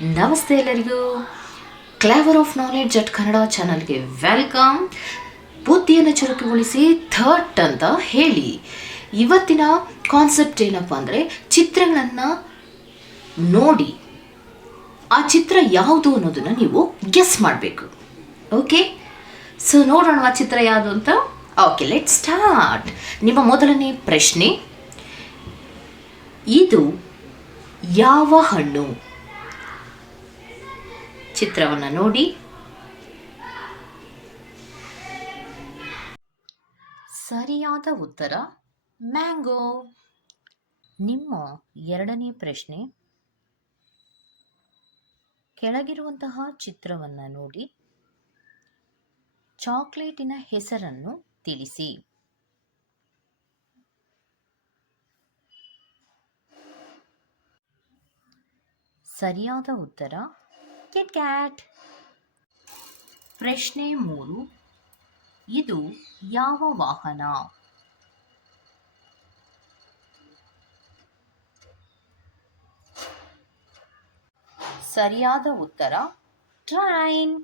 ನಮಸ್ತೆ ಎಲ್ಲರಿಗೂ. Clever of knowledge at Kannada ಚಾನಲ್ಗೆ ವೆಲ್ಕಮ್. ಬುದ್ಧಿಯನ್ನು ಚುರುಕುಗೊಳಿಸಿ ಥಟ್ ಅಂತ ಹೇಳಿ. ಇವತ್ತಿನ ಕಾನ್ಸೆಪ್ಟ್ ಏನಪ್ಪ ಅಂದರೆ, ಚಿತ್ರಗಳನ್ನು ನೋಡಿ ಆ ಚಿತ್ರ ಯಾವುದು ಅನ್ನೋದನ್ನು ನೀವು ಗೆಸ್ ಮಾಡಬೇಕು. ಓಕೆ, ಸೊ ನೋಡೋಣ ಆ ಚಿತ್ರ ಯಾವುದು ಅಂತ. Okay, let start. ನಿಮ್ಮ ಮೊದಲನೇ ಪ್ರಶ್ನೆ, ಇದು ಯಾವ ಹಣ್ಣು? ಚಿತ್ರವನ್ನು ನೋಡಿ. ಸರಿಯಾದ ಉತ್ತರ ಮ್ಯಾಂಗೋ. ನಿಮ್ಮ ಎರಡನೇ ಪ್ರಶ್ನೆ, ಕೆಳಗಿರುವಂತಹ ಚಿತ್ರವನ್ನು ನೋಡಿ, ಚಾಕ್ಲೇಟಿನ ಹೆಸರನ್ನು ತಿಳಿಸಿ. ಸರಿಯಾದ ಉತ್ತರ ಕಿಟ್ ಕ್ಯಾಟ್. ಪ್ರಶ್ನೆ 3, ಇದು ಯಾವ ವಾಹನ? ಸರಿಯಾದ ಉತ್ತರ ಟ್ರೈನ್.